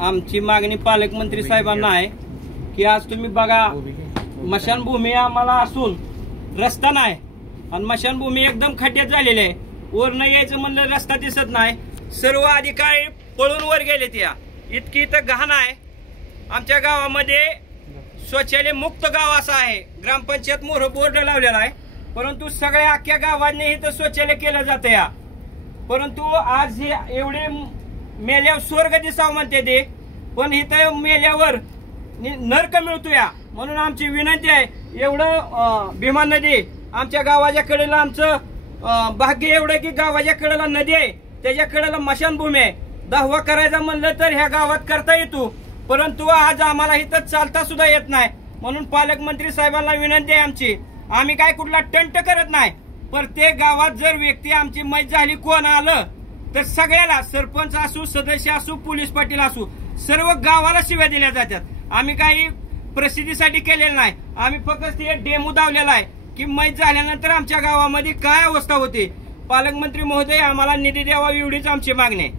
आमची मागणी पालकमंत्री साहेबांना आहे की आज तुम्ही बघा, स्मशानभूमी आम्हाला असून रस्ता नाही आणि स्मशानभूमी एकदम खड्ड्यात झालेली आहे. वरनं यायचं म्हणलं रस्ता दिसत नाही. सर्व अधिकारी पळून वर गेले. त्या इतकी इथं घाण आहे. आमच्या गावामध्ये शौचालय मुक्त गाव असं आहे. ग्रामपंचायत मोहर बोर्ड लावलेला आहे, परंतु सगळ्या अख्ख्या गावांनी इथं शौचालय केलं जातं या. परंतु आज हे एवढे मेल्यावर स्वर्ग दिसावं म्हणते ते, पण इथं मेल्यावर नरक मिळतो या. म्हणून आमची विनंती आहे, एवढं भीमा नदी आमच्या गावाच्या कडेला आमचं भाग्य एवढं की गावाच्या कडेला नदी आहे, त्याच्या कडेला स्मशानभूमी आहे. दावा करायचा म्हणलं तर ह्या गावात करता येतो, परंतु आज आम्हाला इथं चालता सुद्धा येत नाही. म्हणून पालकमंत्री साहेबांना विनंती आहे आमची. आम्ही काय कुठला टंट करत नाही. प्रत्येक गावात जर व्यक्ती आमची मैत झाली, कोण आलं तर सगळ्याला, सरपंच असू, सदस्य असू, पोलीस पाटील असू, सर्व गावाला शिव्या दिल्या जातात. आम्ही काही प्रसिद्धीसाठी केलेलं नाही. आम्ही फक्त ते डेमो दावलेला आहे की मैत झाल्यानंतर आमच्या गावामध्ये काय अवस्था होते. पालकमंत्री महोदय आम्हाला निधी द्यावा एवढीच आमची मागणी आहे.